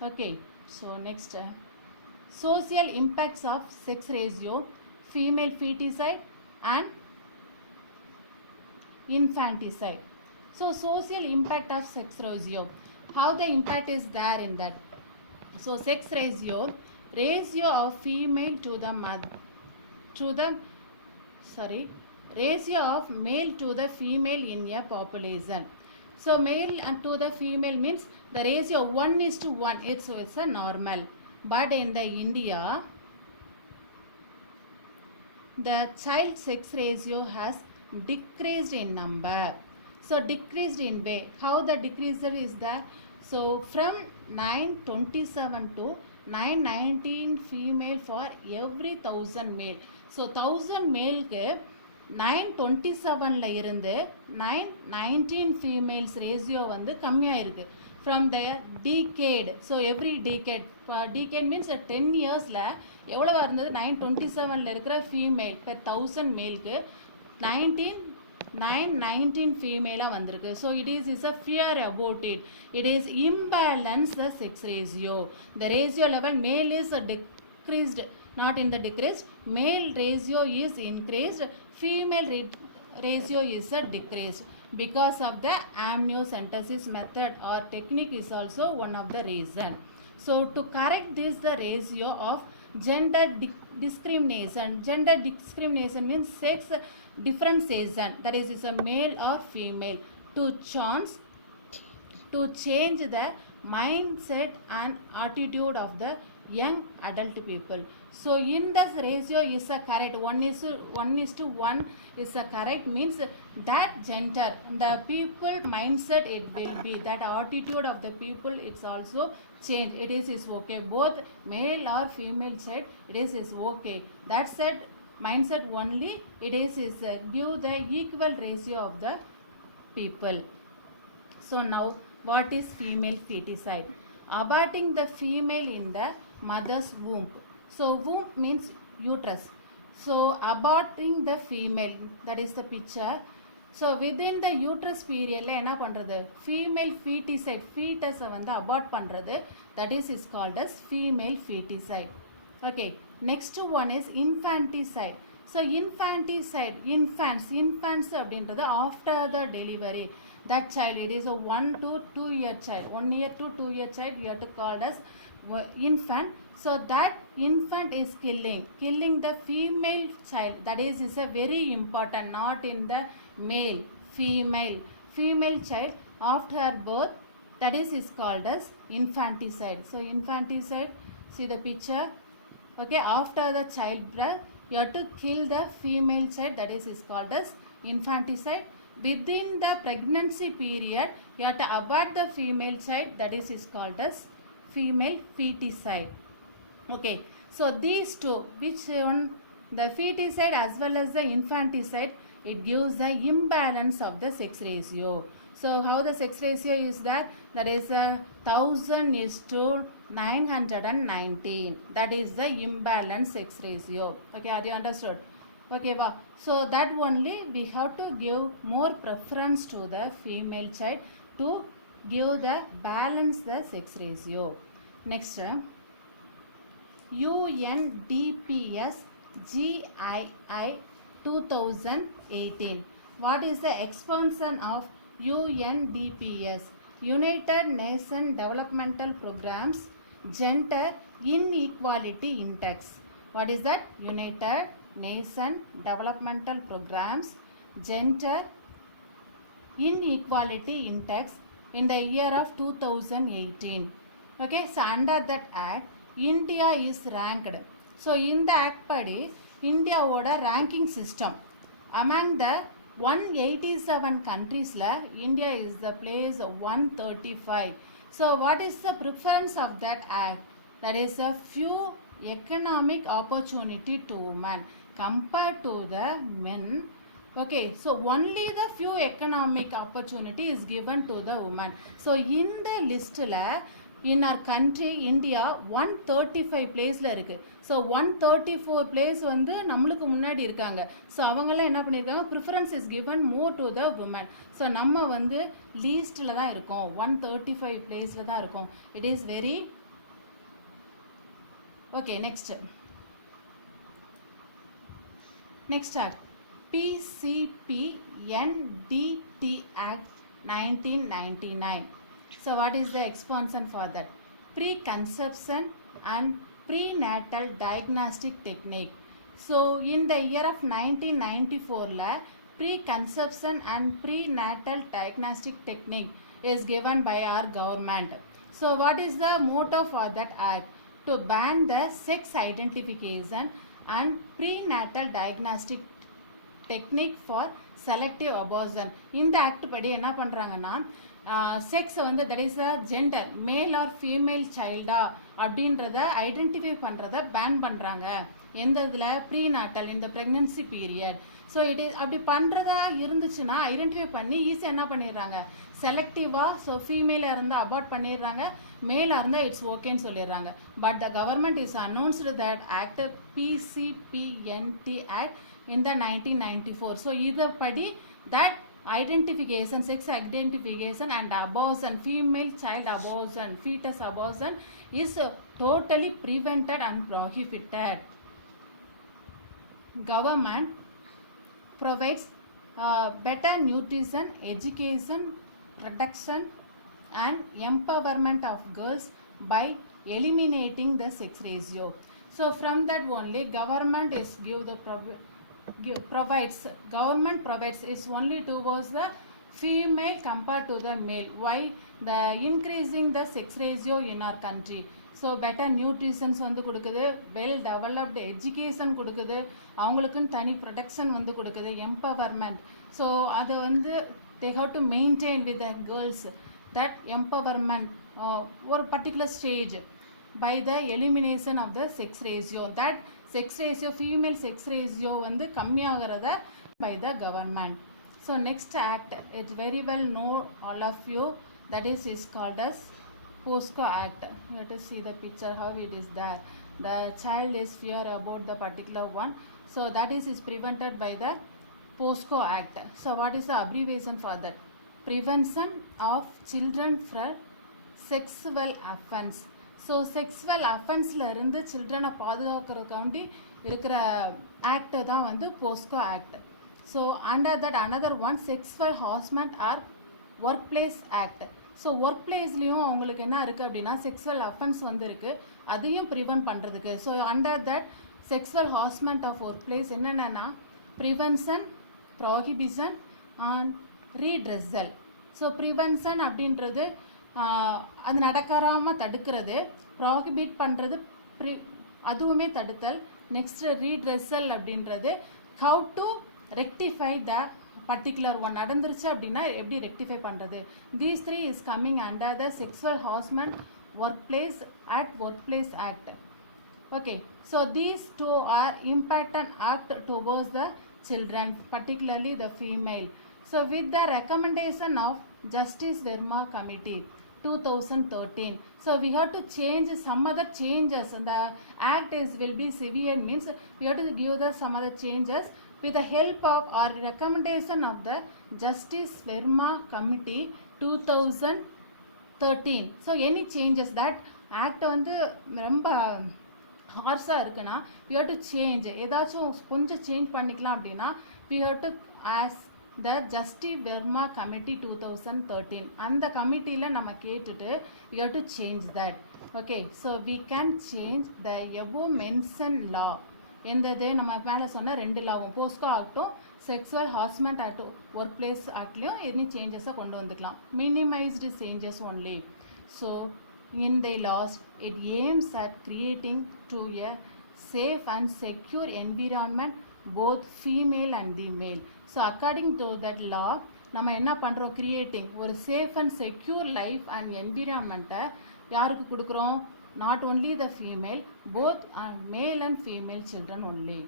Okay, so next social impacts of sex ratio, female feticide and infanticide. So social impact of sex ratio, how the impact is there in that. So sex ratio of female to the sorry ratio of male to the female in a population. So male and to the female means the ratio 1:1. It's a normal, but in the India the child sex ratio has decreased in number. So decreased in way. How the decreaser is there? So from 927 to 919 female for every 1000 male. So 1000 male ke 927 இருந்து 919 females ratio வந்து கம்மியாக இருக்கு from the decade. So every decade, decade means 10 yearsல எவ்வளவு இருந்தது 927 இருக்கிற female per 1000 மேலுக்கு 919 female வந்திருக்கு. So it is a fear about it. It is imbalance the sex ratio. The ratio level male is decreased, not in the decreased. Male ratio is increased, female ratio is decreased because of the amniocentesis method or technique is also one of the reason. So to correct this, the ratio of gender discrimination. Gender discrimination means sex differentiation, that is a male or female, to chance to change the mindset and attitude of the young adult people. So in this ratio is a correct 1:1 is a correct means that gender the people mindset it will be, that attitude of the people it's also change. It is okay, both male or female side it is okay. That said mindset only it is give the equal ratio of the people. So now what is female feticide? Aborting the female in the mother's womb. So womb means uterus. So aborting the female, that is the picture. So within the uterus period la enna pandrathu female feticide, fetus வந்து abort பண்றது, that is called as female feticide. Okay, next one is infanticide. So infanticide, infants அப்படின்றது after the delivery, that child it is a 1 to 2 year child, 1 year to 2 year child you have to call as infant. So that infant is killing the female child, that is a very important, not in the male, female child after birth, that is called as infanticide. So infanticide, see the picture. Okay, after the childbirth you have to kill the female child, that is called as infanticide. Within the pregnancy period you have to abort the female child, that is called as female feticide. Okay, so these two, which one, the feticide as well as the infanticide, it gives the imbalance of the sex ratio. So how the sex ratio is that is 1000:919, that is the imbalance sex ratio. Okay, are you understood? Okay, wow. So that only we have to give more preference to the female child to give the balance the sex ratio. Next UNDPS GII 2018. What is the expansion of UNDPS? United Nations Developmental Programs Gender Inequality Index. What is that? United Nations Developmental Programs Gender Inequality Index in the year of 2018. Okay, so under that act India is ranked. So in the act padi India oda ranking system among the 187 countries la India is the place 135. So what is the preference of that act? That is a few economic opportunity to women compared to the men. Okay, so only the few economic opportunity is given to the woman. So in the list la in our country India 135 place la இருக்கு. So 134 place வந்து நம்மளுக்கு முன்னாடி இருக்காங்க. So அவங்கெல்லாம் என்ன பண்ணிருக்காங்க, preference is given more to the women. So நம்ம வந்து leastல தான் இருக்கோம், 135 placeல தான் இருக்கோம். It is very Okay, next act, PCPNDT Act 1999. So what is the expansion for that? Preconception and prenatal diagnostic technique. So in the year of 1994 preconception and prenatal diagnostic technique is given by our government. So what is the motto for that act? To ban the sex identification and prenatal diagnostic technique for selective abortion. இந்த act படி என்ன பண்ணுறாங்கன்னா செக்ஸை வந்து that is a gender male or female சைல்டா அப்படின்றத identify பண்ணுறத ban பண்ணுறாங்க. எந்த இதில்? ப்ரீநாட்டல் இந்த pregnancy period. So it is அப்படி பண்ணுறதா இருந்துச்சுன்னா ஐடென்டிஃபை பண்ணி ஈஸியாக என்ன பண்ணிடுறாங்க, செலக்டிவாக. ஸோ ஃபீமேலாக இருந்தால் அபார்ட் பண்ணிடுறாங்க, மேலாக இருந்தால் இட்ஸ் ஓகேன்னு சொல்லிடுறாங்க. But the government is announced that act PCPNT act in the 1994. So either padi that identification, sex identification and abortion, female child abortion, fetus abortion is totally prevented and prohibited. Government provides better nutrition, education, protection and empowerment of girls by eliminating the sex ratio. So from that only government is government provides is only towards the female compared to the male. Why? The increasing the sex ratio in our country. So better nutritions வந்து கொடுக்குது, well developed education கொடுக்குது, அவங்களுக்குன்னு தனி protection வந்து கொடுக்குது, empowerment. So அதை வந்து they have to maintain with the girls that empowerment ஒரு particular stage by the elimination of the sex ratio. That sex ratio, female sex ratio வந்து கம்மியாகிறத by the government. So next act, it's very well known all of you, that is called as POSCO Act. You have to see the picture how it is there. The child is fear about the particular one. So that is prevented by the POSCO Act. So what is the abbreviation for that? Prevention of children from sexual offense. So sexual அஃபென்ஸில் இருந்து சில்ட்ரனை பாதுகாக்கிறதுக்காண்டி இருக்கிற act தான் வந்து POCSO act. So under that another one sexual harassment or work place act. So work பிளேஸ்லேயும் அவங்களுக்கு என்ன இருக்குது அப்படின்னா செக்ஸுவல் அஃபென்ஸ் வந்து இருக்குது, அதையும் ப்ரிவென்ட் பண்ணுறதுக்கு. So under that sexual harassment of work place என்னென்னா prevention, prohibition and redressal. So prevention அப்படின்றது அது நடக்காமல் தடுக்கிறது, ப்ராஹிபிட் பண்ணுறது அதுவுமே தடுத்தல். நெக்ஸ்ட்டு ரீட்ரெஸல் அப்படின்றது how to rectify the particular one நடந்துருச்சு அப்படின்னா எப்படி ரெக்டிஃபை பண்ணுறது. These three is coming under the sexual harassment work place act. Okay, so these two are important act towards the children, particularly the female. So with the recommendation of Justice Verma Committee 2013, so we have to change some other changes. The act will be severe, means we have to give the some other changes with the help of or recommendation of the Justice Verma Committee 2013. So any changes that act வந்து ரொம்ப ஹார்ஸாக இருக்குன்னா we have to change, ஏதாச்சும் கொஞ்சம் change பண்ணிக்கலாம் அப்படின்னா we have to ask the Justice Verma Committee 2013. அந்த கமிட்டியில் நம்ம கேட்டுட்டு we have to change that. Okay, so we can change the above mentioned law. எந்தது நம்ம மேலே சொன்ன ரெண்டு லாவும், போஸ்கோ ஆக்டும் செக்ஸுவல் ஹாரஸ்மெண்ட் ஆக்டும் ஒர்க் பிளேஸ் ஆக்ட்லேயும் எனி சேஞ்சஸை கொண்டு வந்துக்கலாம். Minimized changes only. So in the laws, it aims at creating to a safe and secure environment both female and the male. So according to that law, நம்ம என்ன பண்ணுறோம், creating ஒரு safe and secure life and என்விரான்மெண்ட்டை யாருக்கு கொடுக்குறோம், not only the female, both male and female children only.